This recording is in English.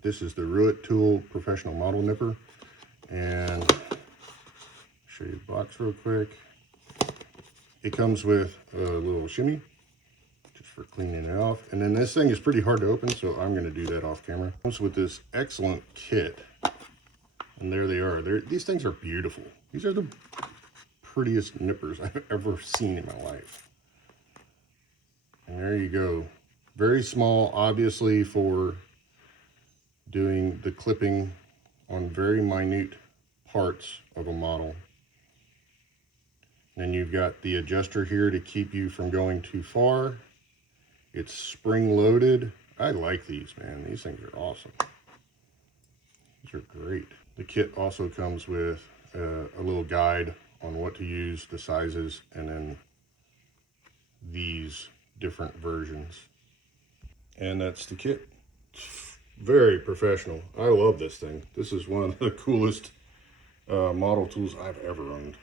This is the RUITOOL Professional Model Nipper. And show you the box real quick. It comes with a little shimmy, just for cleaning it off. And then this thing is pretty hard to open, so I'm gonna do that off camera. It comes with this excellent kit. And there they are. These things are beautiful. These are the prettiest nippers I've ever seen in my life. And there you go. Very small, obviously, for doing the clipping on very minute parts of a model. Then you've got the adjuster here to keep you from going too far. It's spring loaded. I like these, man. These things are awesome. These are great. The kit also comes with a little guide on what to use, the sizes, and then these different versions. And that's the kit. It's very professional. I love this thing. This is one of the coolest model tools I've ever owned.